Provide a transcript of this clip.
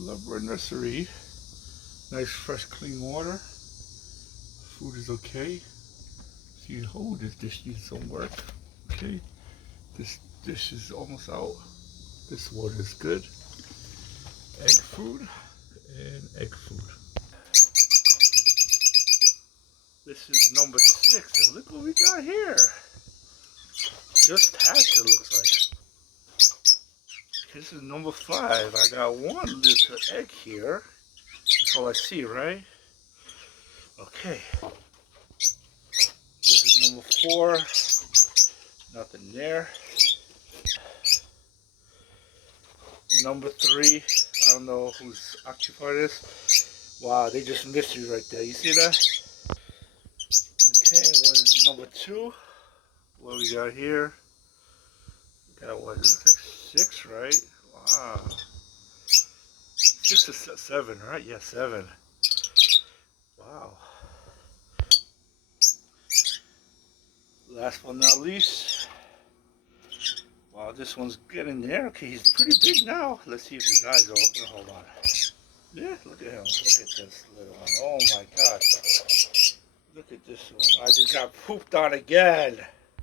Lovebird Nursery. Nice, fresh, clean water. Food is okay. See, oh, this dish needs some work. Okay, this dish is almost out. This water is good. Egg food and egg food. This is number 6, and look what we got here. Just hatched, it looks like. This is number 5. I got 1 little egg here. That's all I see, right? Okay. This is number 4. Nothing there. Number 3. I don't know who's occupied this. Wow, they just missed you right there. You see that? Okay, what is number 2? What we got here? We got what? It looks like 6, right? Wow. 6 to 7, right? Yeah, 7. Wow. Last but not least. Wow, this one's getting there. Okay, he's pretty big now. Let's see if his eyes are open. Hold on. Yeah, look at him. Look at this little one. Oh my gosh. Look at this one. I just got pooped on again.